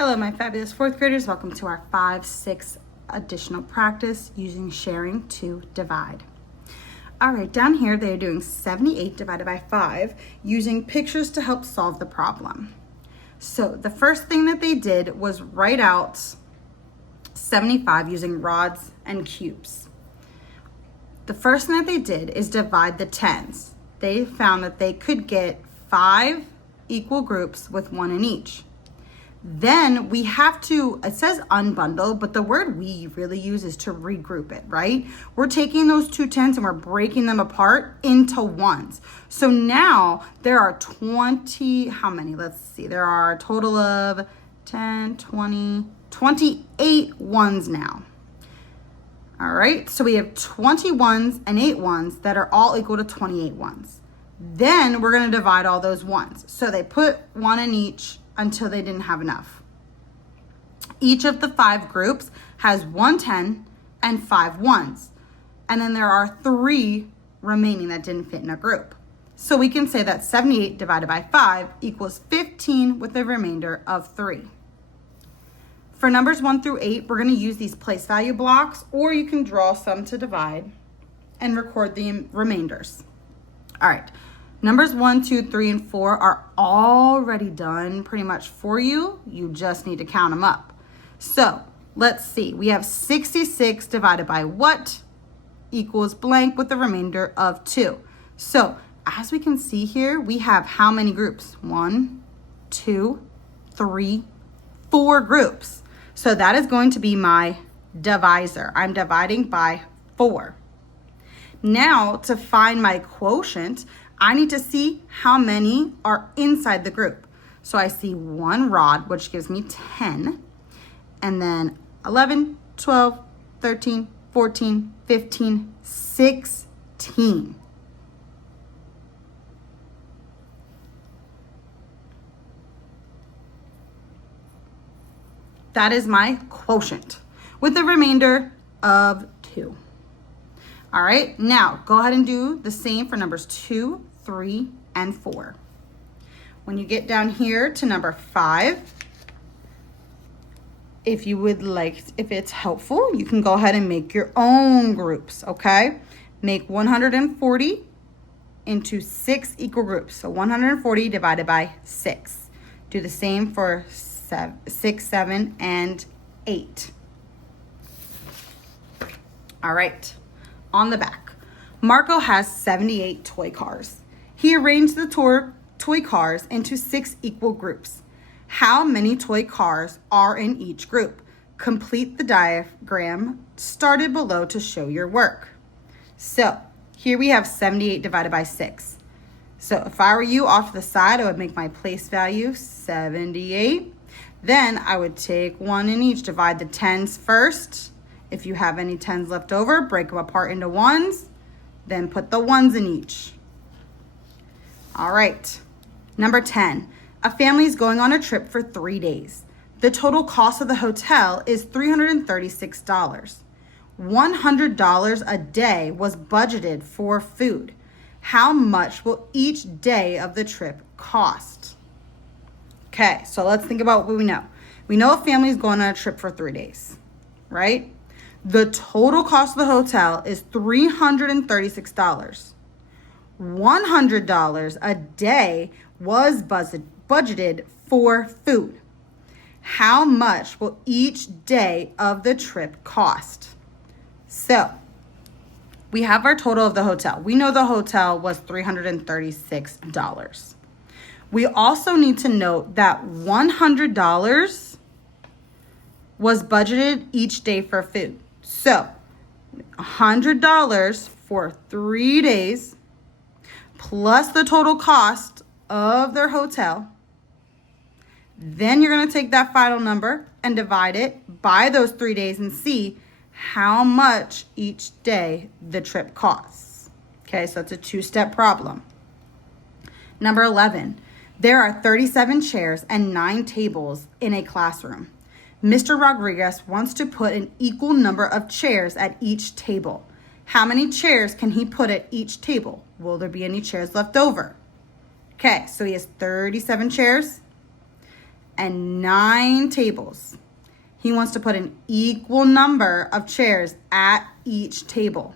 Hello, my fabulous fourth graders. Welcome to our 5-6 additional practice using sharing to divide. All right, down here they are doing 78 divided by 5 using pictures to help solve the problem. So the first thing that they did was write out 75 using rods and cubes. The first thing that they did is divide the tens. They found that they could get 5 equal groups with 1 in each. Then we have to, it says unbundle, but the word we really use is to regroup it, right? We're taking those two tens and we're breaking them apart into ones. So now there are 20, how many? Let's see. There are a total of 10, 20, 28 ones now. All right, so we have 20 ones and 8 ones that are all equal to 28 ones. Then we're gonna divide all those ones. So they put 1 in each until they didn't have enough. Each of the 5 groups has 1 10 and 5 ones. And then there are 3 remaining that didn't fit in a group. So we can say that 78 divided by 5 equals 15 with a remainder of 3. For numbers 1 through 8, we're gonna use these place value blocks, or you can draw some to divide and record the remainders. All right. Numbers 1, 2, 3, and 4 are already done pretty much for you. You just need to count them up. So let's see. We have 66 divided by what equals blank with the remainder of 2. So as we can see here, we have how many groups? 1, 2, 3, 4 groups. So that is going to be my divisor. I'm dividing by 4. Now to find my quotient, I need to see how many are inside the group. So I see 1 rod, which gives me 10, and then 11, 12, 13, 14, 15, 16. That is my quotient with a remainder of 2. All right, now go ahead and do the same for numbers 2, 3, and 4. When you get down here to number 5, if it's helpful, you can go ahead and make your own groups, okay? Make 140 into 6 equal groups. So 140 divided by 6. Do the same for 6, 7, and 8. All right. On the back, Marco has 78 toy cars. He arranged the toy cars into 6 equal groups. How many toy cars are in each group? Complete the diagram started below to show your work. So here we have 78 divided by 6. So if I were you, off to the side, I would make my place value 78. Then I would take 1 in each, divide the tens first. If you have any 10s left over, break them apart into 1s, then put the 1s in each. All right, number 10, a family is going on a trip for 3 days. The total cost of the hotel is $336. $100 a day was budgeted for food. How much will each day of the trip cost? Okay, so let's think about what we know. We know a family is going on a trip for 3 days, right? The total cost of the hotel is $336. $100 a day was budgeted for food. How much will each day of the trip cost? So we have our total of the hotel. We know the hotel was $336. We also need to note that $100 was budgeted each day for food. So $100 for 3 days plus the total cost of their hotel. Then you're going to take that final number and divide it by those 3 days and see how much each day the trip costs. Okay, so it's a 2-step problem. Number 11, there are 37 chairs and 9 tables in a classroom. Mr. Rodriguez wants to put an equal number of chairs at each table. How many chairs can he put at each table? Will there be any chairs left over? Okay, so he has 37 chairs and 9 tables. He wants to put an equal number of chairs at each table.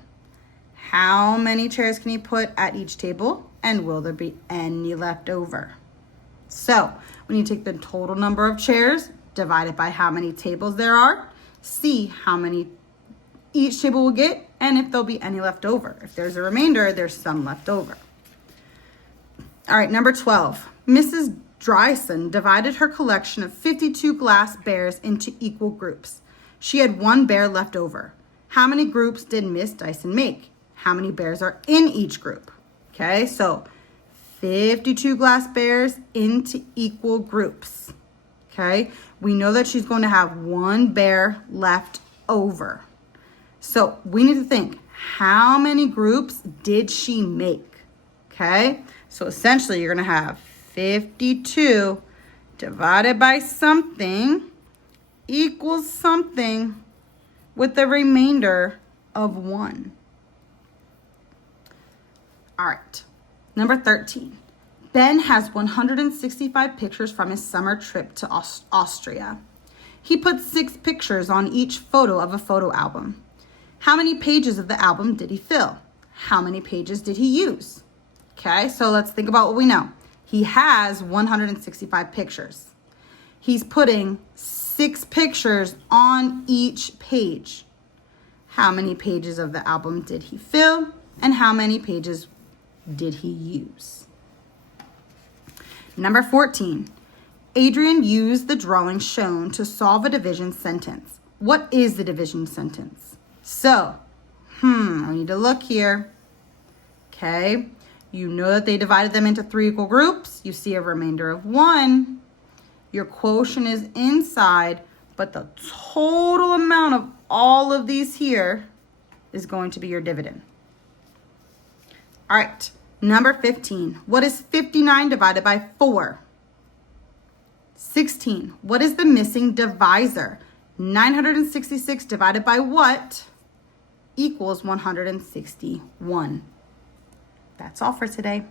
How many chairs can he put at each table? And will there be any left over? So when you take the total number of chairs, divide it by how many tables there are, see how many each table will get, and if there'll be any left over. If there's a remainder, there's some left over. All right, number 12. Mrs. Dryson divided her collection of 52 glass bears into equal groups. She had 1 bear left over. How many groups did Miss Dyson make? How many bears are in each group? Okay, so 52 glass bears into equal groups. Okay, we know that she's going to have 1 bear left over. So we need to think, how many groups did she make? Okay, so essentially you're going to have 52 divided by something equals something with the remainder of 1. All right, number 13. Ben has 165 pictures from his summer trip to Austria. He put 6 pictures on each photo of a photo album. How many pages of the album did he fill? How many pages did he use? Okay, so let's think about what we know. He has 165 pictures. He's putting 6 pictures on each page. How many pages of the album did he fill? And how many pages did he use? Number 14. Adrian used the drawing shown to solve a division sentence. What is the division sentence? So, I need to look here. Okay, you know that they divided them into 3 equal groups. You see a remainder of 1. Your quotient is inside, but the total amount of all of these here is going to be your dividend. All right, number 15. What is 59 divided by 4? 16. What is the missing divisor? 966 divided by what equals 161? That's all for today.